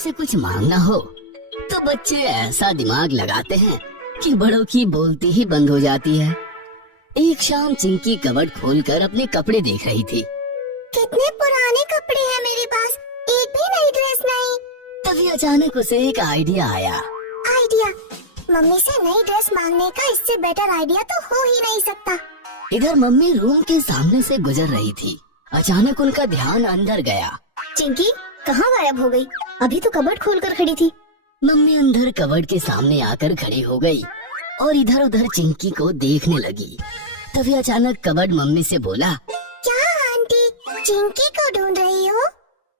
से कुछ मांगना हो तो बच्चे ऐसा दिमाग लगाते हैं कि बड़ों की बोलती ही बंद हो जाती है। एक शाम चिंकी कबर्ड खोलकर अपने कपड़े देख रही थी। कितने पुराने कपड़े हैं मेरे पास, एक भी नई ड्रेस नहीं। तभी अचानक उसे एक आइडिया आया। आइडिया? मम्मी से नई ड्रेस मांगने का इससे बेटर आइडिया तो हो ही नहीं सकता। इधर मम्मी रूम के सामने से गुजर रही थी। अचानक उनका ध्यान अंदर गया। चिंकी कहाँ गायब हो गई? अभी तो कबर्ड खोलकर खड़ी थी। मम्मी अंदर कबर्ड के सामने आकर खड़ी हो गई और इधर उधर चिंकी को देखने लगी। तभी अचानक कबर्ड मम्मी से बोला, क्या आंटी, चिंकी को ढूंढ रही हो?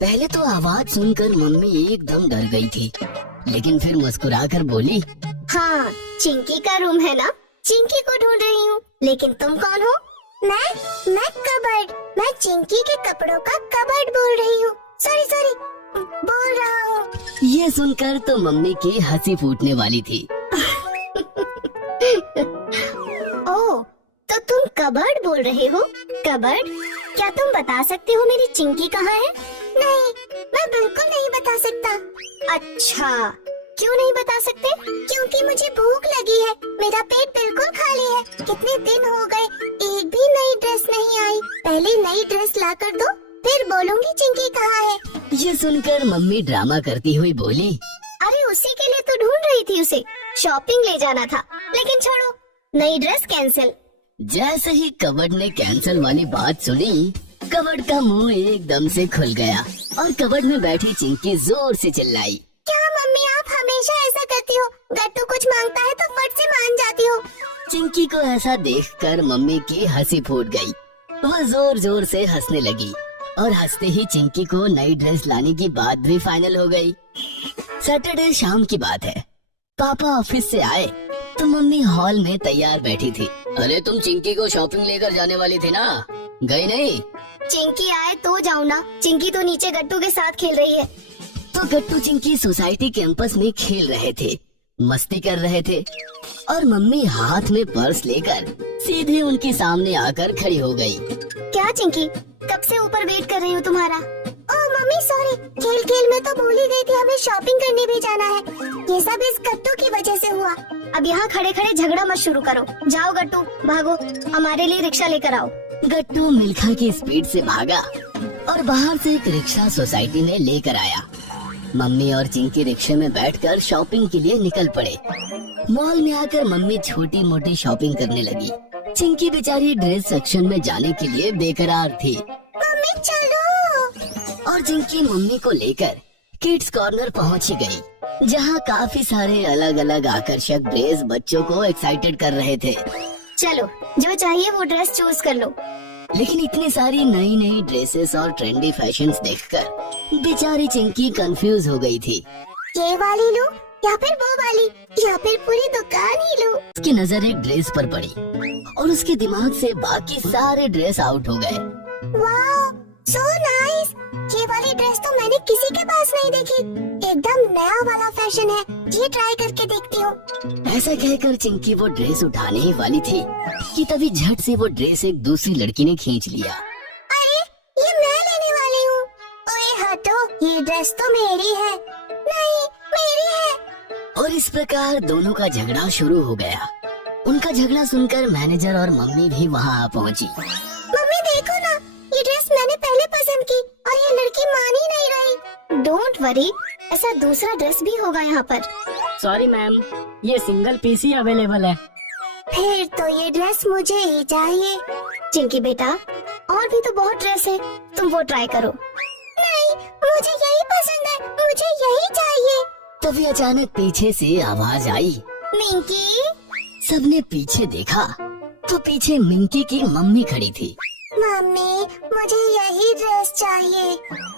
पहले तो आवाज सुनकर मम्मी एकदम डर गई थी, लेकिन फिर मुस्कुराकर बोली, हाँ, चिंकी का रूम है ना, चिंकी को ढूंढ रही हूँ। लेकिन तुम कौन हो? मैं कबर्ड, मैं चिंकी के कपड़ों का कबर्ड बोल रही हूँ। सॉरी बोल रहा हूँ। ये सुनकर तो मम्मी की हंसी फूटने वाली थी। ओह, तो तुम कबर्ड बोल रहे हो? कबर्ड, क्या तुम बता सकते हो मेरी चिंकी कहाँ है? नहीं, मैं बिल्कुल नहीं बता सकता। अच्छा, क्यों नहीं बता सकते? क्योंकि मुझे भूख लगी है, मेरा पेट बिल्कुल खाली है। कितने दिन हो गए, एक भी नई ड्रेस नहीं आई। पहले नई ड्रेस ला कर दो, फिर बोलूंगी चिंकी कहाँ है। ये सुनकर मम्मी ड्रामा करती हुई बोली, अरे उसी के लिए तो ढूंढ रही थी उसे, शॉपिंग ले जाना था। लेकिन छोड़ो, नई ड्रेस कैंसिल। जैसे ही कबर्ड ने कैंसिल वाली बात सुनी, कबर्ड का मुंह एकदम से खुल गया और कबर्ड में बैठी चिंकी जोर से चिल्लाई, क्या मम्मी आप हमेशा ऐसा करती हो? गट्टू कुछ मांगता है तो फट से मान जाती हो। चिंकी को ऐसा देखकर मम्मी की हंसी फूट गई। वह जोर जोर से हंसने लगी और हंसते ही चिंकी को नई ड्रेस लाने की बात भी फाइनल हो गई। सैटरडे शाम की बात है। पापा ऑफिस से आए तो मम्मी हॉल में तैयार बैठी थी। अरे तुम चिंकी को शॉपिंग लेकर जाने वाली थी ना, गई नहीं? चिंकी आए तो जाऊँ ना, चिंकी तो नीचे गट्टू के साथ खेल रही है। तो गट्टू चिंकी सोसाइटी कैंपस में खेल रहे थे, मस्ती कर रहे थे और मम्मी हाथ में पर्स लेकर सीधे उनके सामने आकर खड़ी हो गई। क्या चिंकी, कब से ऊपर वेट कर रही हूँ तुम्हारा। ओह मम्मी सॉरी, खेल खेल में तो भूल ही गई थी, हमें शॉपिंग करने भी जाना है। ये सब इस गट्टू की वजह से हुआ। अब यहाँ खड़े खड़े झगड़ा मत शुरू करो। जाओ गट्टू, भागो, हमारे लिए रिक्शा लेकर आओ। गट्टू मिल्खा की स्पीड से भागा और बाहर से एक रिक्शा सोसाइटी में लेकर आया। मम्मी और चिंकी रिक्शे में बैठकर शॉपिंग के लिए निकल पड़े। मॉल में आकर मम्मी छोटी मोटी शॉपिंग करने लगी। चिंकी बेचारी ड्रेस सेक्शन में जाने के लिए बेकरार थी। मम्मी चलो। और चिंकी मम्मी को लेकर किड्स कॉर्नर पहुंच गई, जहां काफी सारे अलग अलग आकर्षक ड्रेस बच्चों को एक्साइटेड कर रहे थे। चलो, जो चाहिए वो ड्रेस चूज कर लो। लेकिन इतनी सारी नई नई ड्रेसेस और ट्रेंडी फैशंस देखकर बेचारी चिंकी कंफ्यूज हो गई थी। ये वाली लो या फिर वो वाली या फिर पूरी दुकान ही लो। उसकी नजर एक ड्रेस पर पड़ी और उसके दिमाग से बाकी सारे ड्रेस आउट हो गए। Wow, so nice. ये वाली ड्रेस तो मैंने किसी के पास नहीं देखी, एकदम नया वाला फैशन है। ये ट्राई करके देखती हूँ। ऐसा कहकर चिंकी वो ड्रेस उठाने ही वाली थी कि तभी झट से वो ड्रेस एक दूसरी लड़की ने खींच लिया। अरे ये मैं लेने वाली हूँ। ओए हटो, ये ड्रेस तो मेरी है। नहीं, मेरी है। और इस प्रकार दोनों का झगड़ा शुरू हो गया। उनका झगड़ा सुनकर मैनेजर और मम्मी भी वहाँ आ पहुँची। मम्मी देखो ना, ये ड्रेस मैंने पहले पसंद की और ये लड़की मान ही नहीं रही। डोंट वरी, ऐसा दूसरा ड्रेस भी होगा यहाँ पर। सॉरी मैम, ये सिंगल पीस ही अवेलेबल है। फिर तो ये ड्रेस मुझे ही चाहिए। चिंकी बेटा, और भी तो बहुत ड्रेस है, तुम वो ट्राई करो। नहीं, मुझे यही पसंद है, मुझे यही चाहिए। तभी अचानक पीछे से आवाज आई, मिंकी। सबने पीछे देखा तो पीछे मिंकी की मम्मी खड़ी थी। मम्मी, मुझे यही ड्रेस चाहिए।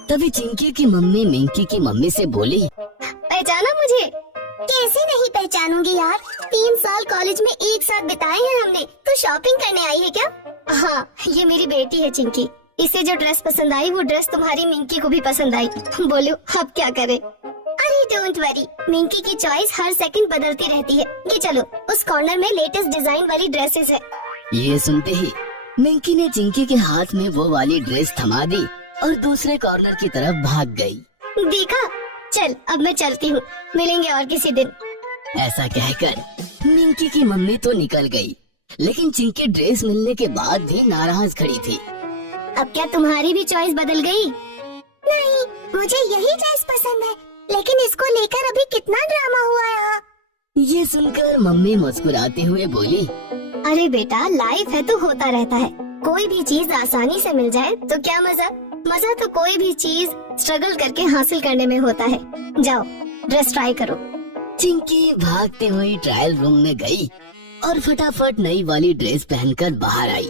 तभी चिंकी की मम्मी मिंकी की मम्मी से बोली, पहचाना मुझे? कैसे नहीं पहचानूंगी यार, 3 साल कॉलेज में एक साथ बिताए हैं हमने। तो शॉपिंग करने आई है क्या? हाँ, ये मेरी बेटी है चिंकी। इसे जो ड्रेस पसंद आई वो ड्रेस तुम्हारी मिंकी को भी पसंद आई। बोलो अब क्या करे? अरे डोंट वरी, मिंकी की चॉइस हर सेकंड बदलती रहती है। ये चलो, उस कॉर्नर में लेटेस्ट डिजाइन वाली ड्रेसेस है। ये सुनते ही मिंकी ने चिंकी के हाथ में वो वाली ड्रेस थमा दी और दूसरे कॉर्नर की तरफ भाग गई। देखा, चल अब मैं चलती हूँ, मिलेंगे और किसी दिन। ऐसा कहकर मिंकी की मम्मी तो निकल गई, लेकिन चिंकी ड्रेस मिलने के बाद भी नाराज खड़ी थी। अब क्या तुम्हारी भी चॉइस बदल गई? नहीं, मुझे यही ड्रेस पसंद है, लेकिन इसको लेकर अभी कितना ड्रामा हुआ यहाँ। ये सुनकर मम्मी मुस्कुराते हुए बोली, अरे बेटा, लाइफ है तो होता रहता है। कोई भी चीज आसानी से मिल जाए तो क्या मजा। मजा तो कोई भी चीज स्ट्रगल करके हासिल करने में होता है। जाओ ड्रेस ट्राई करो। चिंकी भागते हुए ट्रायल रूम में गई और फटाफट नई वाली ड्रेस पहनकर बाहर आई।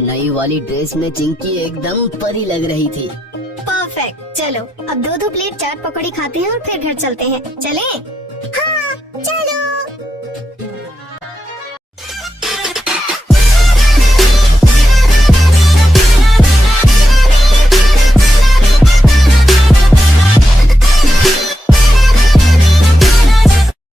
नई वाली ड्रेस में चिंकी एकदम परी लग रही थी। परफेक्ट। चलो अब 2-2 प्लेट चाट पकौड़ी खाते हैं और फिर घर चलते हैं। चलें? हाँ चलो।